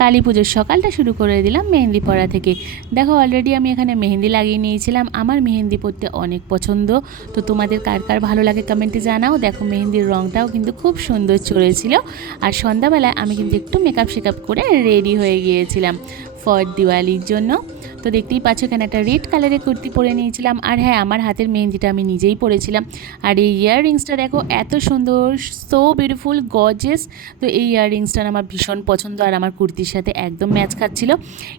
কালী পুজোর সকালটা শুরু করে দিলাম মেহেন্দি পরা থেকে। দেখো অলরেডি আমি এখানে মেহেন্দি লাগিয়ে নিয়েছিলাম। আমার মেহেন্দি পরতে অনেক পছন্দ, তো তোমাদের কার কার ভালো লাগে কমেন্টে জানাও। দেখো মেহেন্দির রঙটাও কিন্তু খুব সুন্দর চড়েছিল। আর সন্ধ্যাবেলায় আমি কিন্তু একটু মেকআপ শেকআপ করে রেডি হয়ে গিয়েছিলাম ফর দিওয়ালির জন্য। তো দেখতেই পাচ্ছ এখানে একটা রেড কালারের কুর্তি পরে নিয়েছিলাম। আর হ্যাঁ, আমার হাতের মেহেন্দিটা আমি নিজেই পরেছিলাম। আর এই ইয়াররিংসটা দেখো এত সুন্দর, সো বিউটিফুল, গর্জিয়াস। তো এই ইয়াররিংসটা আমার ভীষণ পছন্দ আর আমার কুর্তির সাথে একদম ম্যাচ খাচ্ছিল।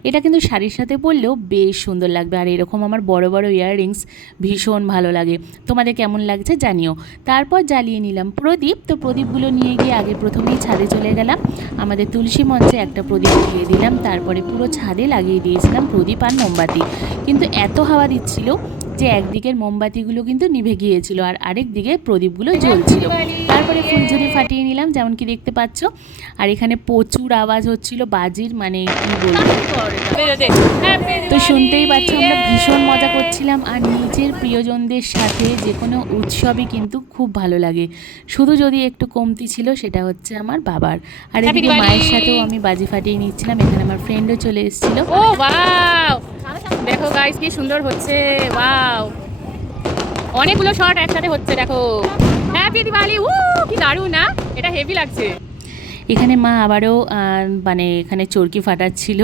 এটা কিন্তু শাড়ির সাথে পরলেও বেশ সুন্দর লাগবে। আর এরকম আমার বড় বড় ইয়াররিংস ভীষণ ভালো লাগে। তোমাদের কেমন লাগছে জানিও। তারপর জ্বালিয়ে নিলাম প্রদীপ। তো প্রদীপগুলো নিয়ে গিয়ে আগে প্রথমেই ছাদে চলে গেলাম। আমাদের তুলসী মঞ্চে একটা প্রদীপ দিয়ে দিলাম, তারপরে পুরো ছাদে লাগিয়ে দিয়েছিলাম প্রদীপ আর মোমবাতি। কিন্তু এত হাওয়া দিচ্ছিল যে একদিকের মোমবাতিগুলো কিন্তু নিভে গিয়েছিল আর আরেক দিকে প্রদীপগুলো জ্বলছিল। তারপরে ফুলঝুরি ফাটিয়ে নিলাম, যেমন কি দেখতে পাচ্ছ। আর এখানে প্রচুর আওয়াজ হচ্ছিল বাজির, মানে কি বলবো, তো শুনতেই পাচ্ছ। আমরা ভীষণ মজা করছিলাম। আর নিজের প্রিয়জনদের সাথে যে কোনো উৎসবই কিন্তু খুব ভালো লাগে। শুধু যদি একটু কমতি ছিল সেটা হচ্ছে আমার বাবার। আর এদিকে মায়ের সাথেও আমি বাজি ফাটিয়ে নিচ্ছিলাম। এখানে আমার ফ্রেন্ডও চলে এসেছিল। ও ওয়াও, দেখো গাইস কি সুন্দর হচ্ছে। ওয়াও, অনেকগুলো শট একসাথে হচ্ছে। দেখো হ্যাপি দিওয়ালি। কি দারুণ না, এটা হেভি লাগছে। এখানে মা আবারও মানে এখানে চরকি ফাটাচ্ছিল।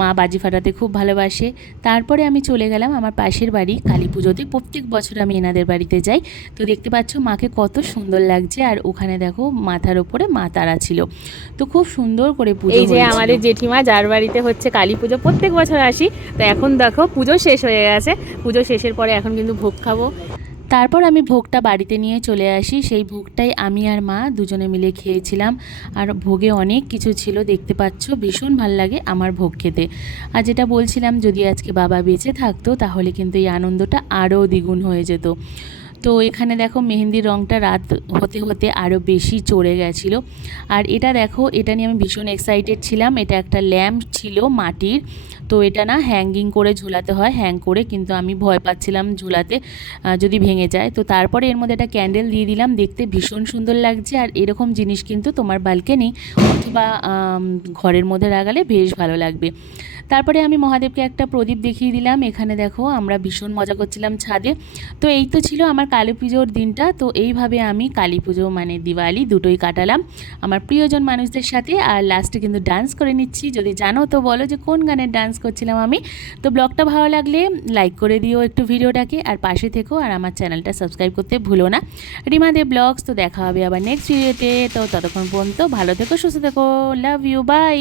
মা বাজি ফাটাতে খুব ভালোবাসে। তারপরে আমি চলে গেলাম আমার পাশের বাড়ি কালী পুজোতে। প্রত্যেক বছর আমি এনাদের বাড়িতে যাই। তো দেখতে পাচ্ছ মাকে কত সুন্দর লাগছে। আর ওখানে দেখো মাথার ওপরে মা তারা ছিল। তো খুব সুন্দর করে পুজো এই যে হয়েছিল। আমাদের জেঠিমা যার বাড়িতে হচ্ছে কালী পুজো, প্রত্যেক বছর আসি। তো এখন দেখো পুজো শেষ হয়ে গেছে। পুজো শেষের পরে এখন কিন্তু ভোগ খাবো। তারপর আমি ভোগটা বাড়িতে নিয়ে চলে আসি। সেই ভোগটাই আমি আর মা দুজনে মিলে খেয়েছিলাম। আর ভোগে অনেক কিছু ছিল, দেখতে পাচ্ছ। ভীষণ ভাল লাগে আমার ভোগ খেতে। আর যেটা বলছিলাম, যদি আজকে বাবা বেঁচে থাকতো তাহলে কিন্তু এই আনন্দটা আরও দ্বিগুণ হয়ে যেত। তো এখানে দেখো মেহেন্দির রঙটা রাত হতে হতে আরও বেশি চড়ে গেছিলো। আর এটা দেখো, এটা নিয়ে আমি ভীষণ এক্সাইটেড ছিলাম। এটা একটা ল্যাম্প ছিল মাটির। তো এটা না হ্যাঙ্গিং করে ঝুলাতে হয়, হ্যাং করে, কিন্তু আমি ভয় পাচ্ছিলাম ঝুলাতে যদি ভেঙে যায়। তো তারপরে এর মধ্যে একটা ক্যান্ডেল দিয়ে দিলাম, দেখতে ভীষণ সুন্দর লাগছে। আর এরকম জিনিস কিন্তু তোমার ব্যালকনি অথবা ঘরের মধ্যে লাগালে বেশ ভালো লাগবে। তারপরে আমি মহাদেবকে একটা প্রদীপ দেখিয়ে দিলাম। এখানে দেখো আমরা ভীষণ মজা করছিলাম ছাদে। তো এই তো ছিল আমার কালী পুজোর দিনটা। তো এইভাবে আমি কালী পুজো মানে দিওয়ালি দুটোই কাটালাম আমার প্রিয়জন মানুষদের সাথে। আর লাস্টে কিন্তু ডান্স করে নিচ্ছি। যদি জানো তো বলো যে কোন গানের ডান্স করছিলাম আমি। তো ব্লগটা ভালো লাগলে লাইক করে দিও একটু ভিডিওটাকে, আর পাশে থেকো। আর আমার চ্যানেলটা সাবস্ক্রাইব করতে ভুলো না, রিমা দে ব্লগস। তো দেখা হবে আবার নেক্সট ভিডিওতে। তো ততক্ষণ পর্যন্ত ভালো থেকো, সুস্থ থেকো। Love you, by.